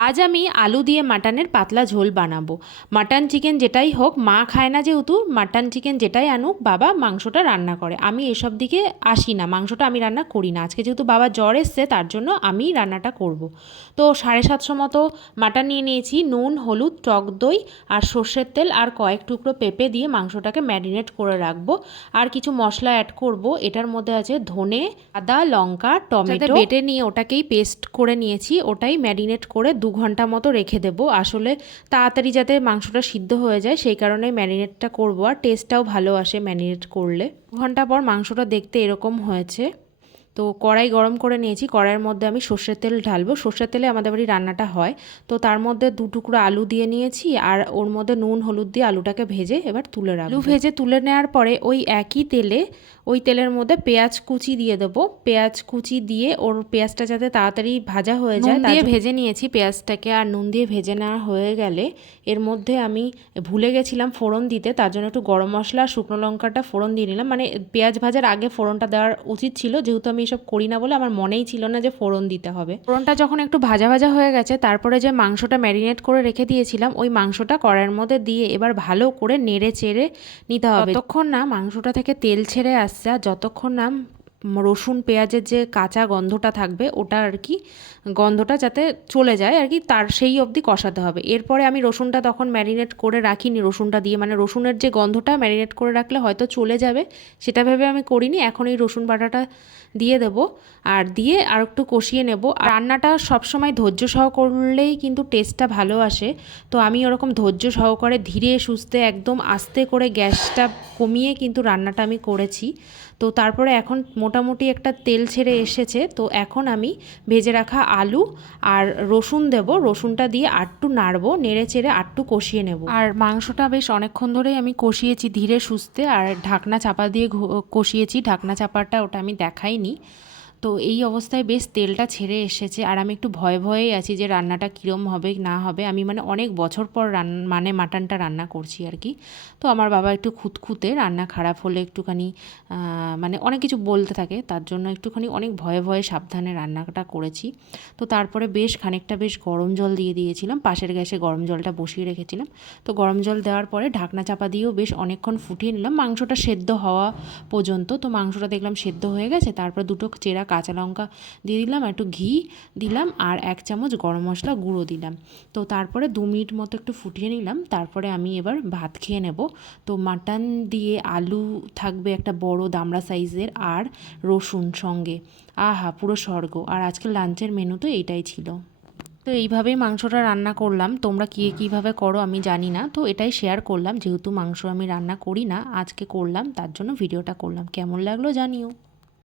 আজ আমি আলু দিয়ে মাটনের পাতলা ঝোল বানাবো। মাটন চিকেন যেটাই হোক মা খায় না যেহেতু মাটন চিকেন যেটাই আনুক বাবা মাংসটা রান্না করে। আমি এসব দিকে আসি না মাংসটা আমি রান্না করি না। আজকে যেহেতু বাবা জ্বর এসছে তার জন্য আমি রান্নাটা করব। তো সাড়ে সাতশো মতো মাটন নিয়ে নিয়েছি নুন হলুদ টক দই আর সর্ষের তেল আর কয়েক টুকরো পেঁপে দিয়ে মাংসটাকে ম্যারিনেট করে রাখব। আর কিছু মশলা অ্যাড করব এটার মধ্যে আছে ধনে আদা লঙ্কা টমেটো। বেটে নিয়ে ওটাকেই পেস্ট করে নিয়েছি ওটাই ম্যারিনেট করে দু ঘণ্টা মতো রেখে দেবো। আসলে তাড়াতাড়ি যাতে মাংসটা সিদ্ধ হয়ে যায়, সেই কারণে ম্যারিনেটটা করব। আর টেস্টটাও ভালো আসে ম্যারিনেট করলে। ঘণ্টা পর মাংসটা দেখতে এরকম হয়েছে। তো কড়াই গরম করে নিয়েছি কড়াইয়ের মধ্যে আমি সর্ষের তেল ঢালবো। সর্ষের তেলে আমাদের বাড়ি রান্নাটা হয়। তো তার মধ্যে দু টুকরো আলু দিয়ে নিয়েছি আর ওর মধ্যে নুন হলুদ দিয়ে আলুটাকে ভেজে এবার তুলে রাখব। আলু ভেজে তুলে নেওয়ার পরে ওই একই তেলে ওই তেলের মধ্যে পেঁয়াজ কুচি দিয়ে দেবো। পেঁয়াজ কুচি দিয়ে ওর পেঁয়াজটা যাতে তাড়াতাড়ি ভাজা হয়ে যায় দিয়ে ভেজে নিয়েছি পেঁয়াজটাকে আর নুন দিয়ে ভেজে নেওয়া হয়ে গেলে এর মধ্যে আমি ভুলে গেছিলাম ফোড়ন দিতে তার জন্য একটু গরম মশলা শুকনো লঙ্কাটা ফোড়ন দিয়ে নিলাম। মানে পেঁয়াজ ভাজার আগে ফোড়নটা দেওয়ার উচিত ছিল যেহেতু আমি এসব করি না বলে আমার মনেই ছিল না যে ফোড়ন দিতে হবে। ফোড়নটা যখন একটু ভাজা ভাজা হয়ে গেছে তারপরে যে মাংসটা ম্যারিনেট করে রেখে দিয়েছিলাম ওই মাংসটা কড়াইয়ের মধ্যে দিয়ে এবার ভালো করে নেড়ে চেড়ে নিতে হবে। যতক্ষণ না মাংসটা থেকে তেল ছেড়ে আসছে আর যতক্ষণ না রসুন, পেঁয়াজের যে কাঁচা গন্ধটা থাকবে, ওটা আর কি গন্ধটা যাতে চলে যায় আর কি, তার সেই অবধি কষাতে হবে। এরপরে আমি রসুনটা তখন ম্যারিনেট করে রাখিনি, রসুনটা দিয়ে। মানে রসুনের যে গন্ধটা ম্যারিনেট করে রাখলে হয়তো চলে যাবে, সেটা ভেবে আমি করিনি। এখন এই রসুন বাটাটা দিয়ে দেবো আর দিয়ে আর একটু কষিয়ে নেব। আর রান্নাটা সবসময় ধৈর্য সহ করলেই কিন্তু টেস্টটা ভালো আসে। তো আমি ওরকম ধৈর্য সহকারে ধীরে সুস্থে একদম আস্তে করে গ্যাসটা কমিয়ে কিন্তু রান্নাটা আমি করেছি। তো তারপরে এখন মোটামুটি একটা তেল ছেড়ে এসেছে, তো এখন আমি ভেজে রাখা আলু আর রসুন দেব। রসুনটা দিয়ে আটটু নাড়বো, নেড়ে চেড়ে আটটু কষিয়ে নেব। আর মাংসটা বেশ অনেকক্ষণ ধরেই আমি কষিয়েছি ধীরে সুস্থে, আর ঢাকনা চাপা দিয়ে কষিয়েছি। ঢাকনা চাপাটা ওটা আমি দেখাইনি। তো এই অবস্থায় বেশ তেলটা ছেড়ে এসেছে। আর আমি একটু ভয়ে ভয়েই আছি যে রান্নাটা কীরম হবে, না হবে। আমি মানে অনেক বছর পর রান মানে মাটনটা রান্না করছি আর কি। তো আমার বাবা একটু খুঁতখুঁতে রান্না খারাপ হলে একটুখানি মানে অনেক কিছু বলতে থাকে। তার জন্য একটুখানি অনেক ভয়ে ভয়ে সাবধানে রান্নাটা করেছি। তো তারপরে বেশ খানিকটা বেশ গরম জল দিয়ে দিয়েছিলাম। পাশের গ্যাসে গরম জলটা বসিয়ে রেখেছিলাম। তো গরম জল দেওয়ার পরে ঢাকনা চাপা দিয়েও বেশ অনেকক্ষণ ফুটিয়ে নিলাম। মাংসটা সেদ্ধ হওয়া পর্যন্ত। তো মাংসটা দেখলাম সেদ্ধ হয়ে গেছে। তারপর দুটো চেরা কাঁচা লঙ্কা দিয়ে দিলাম, একটু ঘি দিলাম, আর এক চামচ গরম মশলা গুঁড়ো দিলাম। তো তারপরে দু মিনিট মতো একটু ফুটিয়ে নিলাম, তারপরে আমি এবার ভাত খেয়ে নেব। তো মাটন দিয়ে আলু থাকবে একটা বড় দামড়া সাইজের, আর রসুন সঙ্গে। আহা, পুরো স্বর্গ। আর আজকে লাঞ্চের মেনু তো এইটাই ছিল। তো এইভাবেই মাংসটা রান্না করলাম। তোমরা কে কীভাবে করো আমি জানি না। তো এটাই শেয়ার করলাম, যেহেতু মাংস আমি রান্না করি না, আজকে করলাম, তার জন্য ভিডিওটা করলাম। কেমন লাগল জানিও।